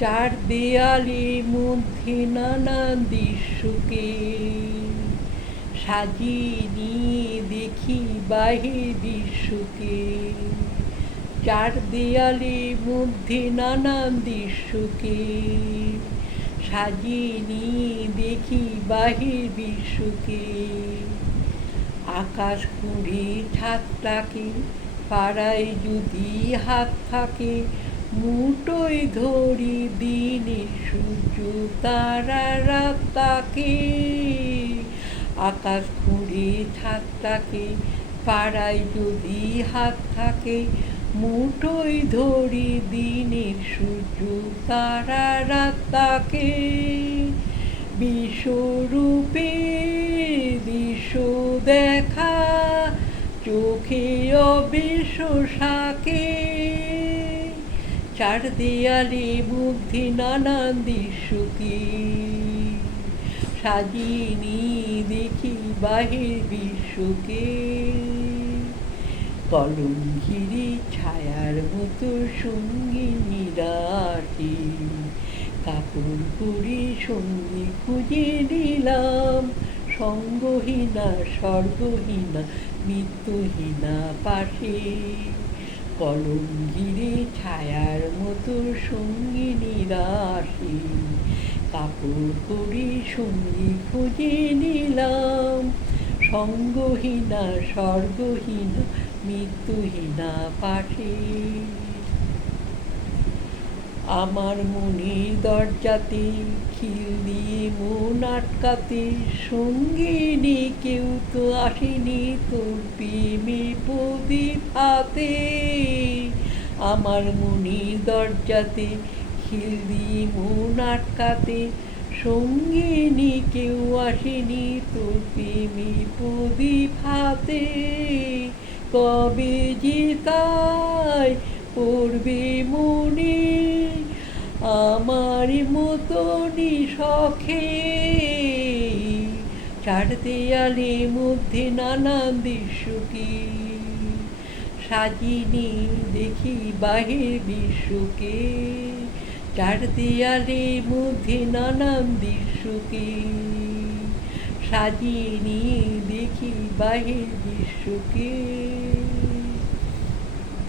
চার দেয়ালের মধ্যে নানান দৃশ্যকে সাজিয়ে নিয়ে দেখি বাহির বিশ্বকে। চার দেয়ালের মধ্যে নানান দৃশ্যকে সাজিয়ে নিয়ে দেখি বাহির বিশ্বকে। আকাশ খুঁড়ে ছাদটাকে পাড়ায় যদি হাত থাকে, মুঠোয় ধরি দিনের সূর্য তারা রাতটাকে। আকাশ খুঁড়ে ছাদটাকে পাড়ায় যদি হাত থাকে, মুঠোয় ধরি দিনের সূর্য তারা রাতটাকে। বিশ্বরূপে দৃশ্য দেখা চোখে অবিশ্বাসকে। চার দেয়ালের মধ্যে নানান দৃশ্যকে সাজিয়ে নিয়ে দেখি বাহির বিশ্বকে। কলম ঘিরে ছায়ার মতো সঙ্গিনীরা আসে, কাপড় পরে সঙ্গী খুঁজে নিলাম। সঙ্গহীনা স্বর্গহীনা মৃত্যুহীনা পাশে, কলম ঘিরে ছায়ার মতো সঙ্গিনীরা আসে, কাপড় পরে সঙ্গী খুঁজে নিলাম। সঙ্গহীনা স্বর্গহীনা মৃত্যুহীনা পাশে। আমার মনের দরজাতে খিল দিয়ে মন আটকাতে, সঙ্গিনী কেউ তো আসেনি তোর প্রেমের প্রদীপ হাতে। আমার মনের দরজাতে খিল দিয়ে মন আটকাতে, সঙ্গিনী কেউ আসেনি তোর প্রেমের প্রদীপ হাতে। কবে যে তাই পড়বে মনে আমার মতনই শখে। চার দেয়ালের মধ্যে নানান দৃশ্যকে সাজিয়ে দেখি বাহির বিশ্বকে। চার দেয়ালের মধ্যে নানান দৃশ্যকে সাজিয়ে দেখি বাহির বিশ্বকে।